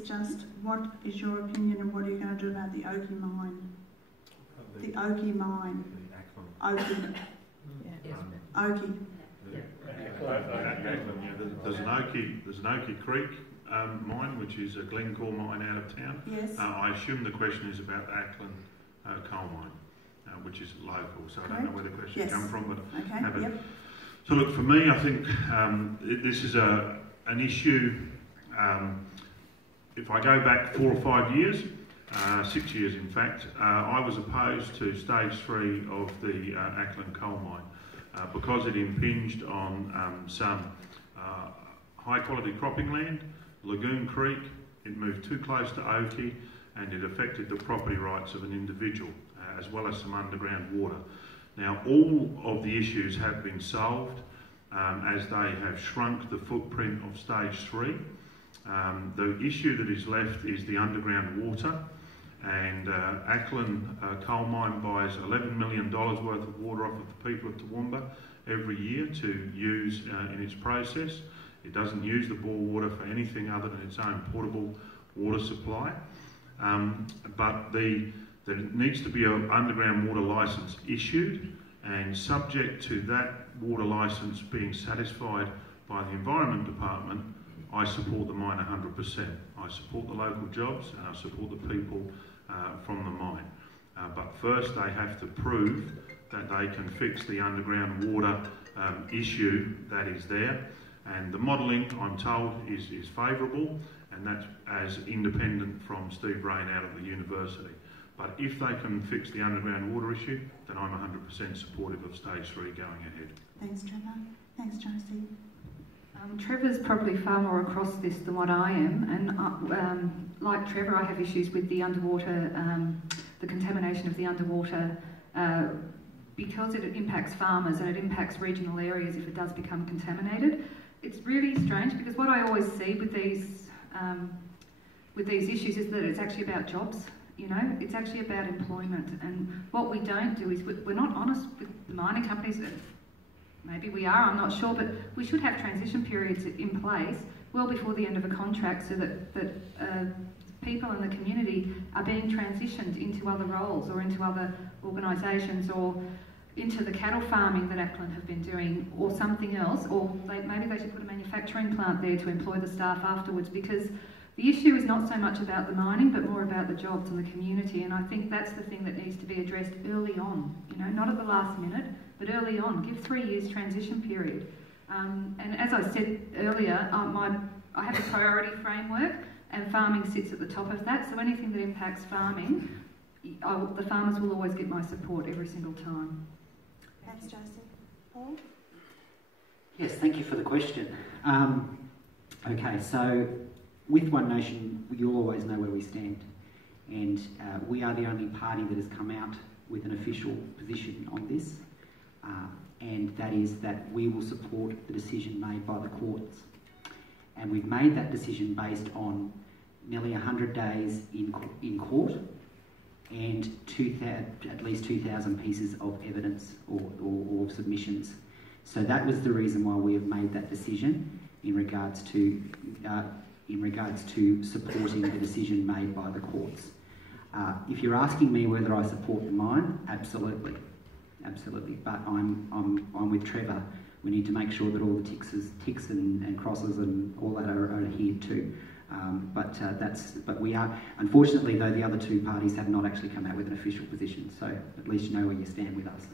is just, what is your opinion and what are you going to do about the Oaky mine? The Oaky mine. Oaky. Oaky. There's an Oaky Creek mine, which is a Glencore mine out of town. Yes. I assume the question is about the Acland coal mine, which is local, so I don't know where the question comes from, but So look, for me, I think this is an issue. If I go back 4 or 5 years, 6 years in fact, I was opposed to stage 3 of the Acland coal mine because it impinged on some high quality cropping land, Lagoon Creek. It moved too close to Oaky and it affected the property rights of an individual as well as some underground water. Now all of the issues have been solved as they have shrunk the footprint of stage 3. The issue that is left is the underground water, and Acland coal mine buys $11 million worth of water off of the people of Toowoomba every year to use in its process. It doesn't use the bore water for anything other than its own portable water supply. But there needs to be an underground water licence issued, and subject to that water licence being satisfied by the Environment Department, I support the mine 100%. I support the local jobs and I support the people from the mine. But first they have to prove that they can fix the underground water issue that is there. And the modelling, I'm told, is favourable, and that's as independent from Steve Rain out of the university. But if they can fix the underground water issue, then I'm 100% supportive of stage 3 going ahead. Thanks, Trevor. Thanks, Josie. Trevor's probably far more across this than what I am, and like Trevor, I have issues with the underwater, the contamination of the underwater, because it impacts farmers and it impacts regional areas if it does become contaminated. It's really strange because what I always see with these issues is that it's actually about jobs. You know, it's actually about employment, and what we don't do is we're not honest with the mining companies. Maybe we are, I'm not sure, but we should have transition periods in place well before the end of a contract so that people in the community are being transitioned into other roles or into other organisations or into the cattle farming that Acland have been doing or something else, or maybe they should put a manufacturing plant there to employ the staff afterwards, because the issue is not so much about the mining but more about the jobs and the community, and I think that's the thing that needs to be addressed early on, you know, not at the last minute, but early on. Give 3 years transition period. And as I said earlier, I have a priority framework and farming sits at the top of that, so anything that impacts farming, the farmers will always get my support every single time. Thanks, Josie. Paul? Yes, thank you for the question. Okay, so with One Nation, you'll always know where we stand, and we are the only party that has come out with an official position on this, and that is that we will support the decision made by the courts. And we've made that decision based on nearly 100 days in court and at least 2,000 pieces of evidence or submissions. So that was the reason why we have made that decision in regards to supporting the decision made by the courts. If you're asking me whether I support the mine, absolutely, absolutely. But I'm with Trevor. We need to make sure that all the ticks and crosses and all that are adhered to. But we are, unfortunately though, the other two parties have not actually come out with an official position. So at least you know where you stand with us.